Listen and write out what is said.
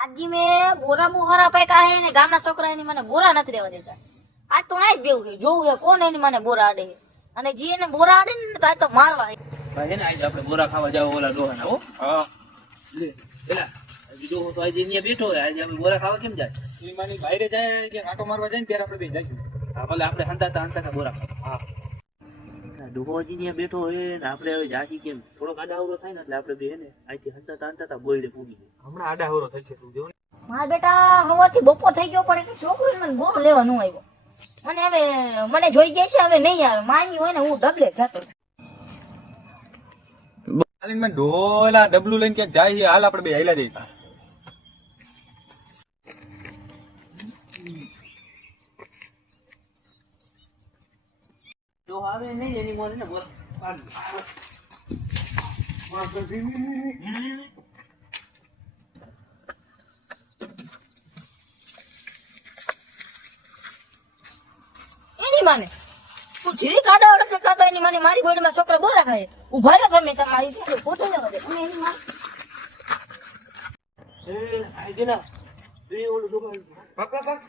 આજી મેં બોરા બોહારા પાક્યા હે ને ગામના છોકરા એની મને બોરા નથી રહેવા દેતા. આજ તો નાઈ જ બેવું છે જોવું છે કોણ એની મને બોરા આડે અને જે એને બોરા આડે ને તો આજ તો મારવા ભાઈ ને આજે આપણે બોરા ખાવા જાવ ઓલા ડોહાના હો. હા લે પેલા બીજો તો આજે અહીંયા બેઠો હોય આજે આપણે બોરા ખાવા કેમ જાય? એ માની બહાર જાય કે આટો મારવા જાય ને ત્યારે આપણે બે જઈશું. હા ભલે આપણે હંતાતા બોરા ખાવા. હા ડોહોજી ત્યાં બેઠો હોય ને આપણે હવે જાજી કેમ થોડોક આડા અવરો થાય ને એટલે આપણે બે ને અહીંથી હંતાતા બોયડે પૂગી જાય. હમણાં આડા હોરો થઈ છે તું જો ને. મારા બેટા હવાથી બપોર થઈ ગયો પણ એક છોકરો મને બોરો લેવા ન આવ્યો. મને હવે મને જોઈ જાય છે હવે નહીં આવે માની હોય ને હું ડબલે જતો. આલીન મને ઢોલા ડબલું લઈને ક્યાંક જાય છે હાલ આપણે બે હાલ્યા જઈએ. જો આવે નહીં એની મોને ને બોલ પાડી. એની માને તું જીરી કાઢા વડે કાતો એની માને મારી ગોળીમાં છોકરા બોરા ખાય ઉભા રહો ગમે તમારી સાથે ફોટો લેવા દે અને એની માં એ આઈ ના બે ઓલું દુકાન પક પક પક.